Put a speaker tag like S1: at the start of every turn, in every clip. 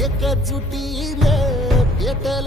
S1: एकजुटीने पेटल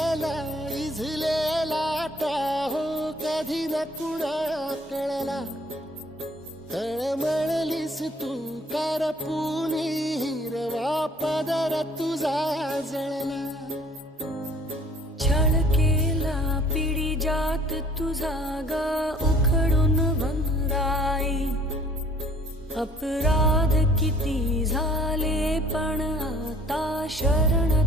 S1: आधी ना कुणा कळला तळमळलीस तू करपुनी हिरवा पदर तुझा जळला.
S2: छळ केला पिढी जात तुझा ग उखडून वनराई अपराध किती झाले पण आता शरण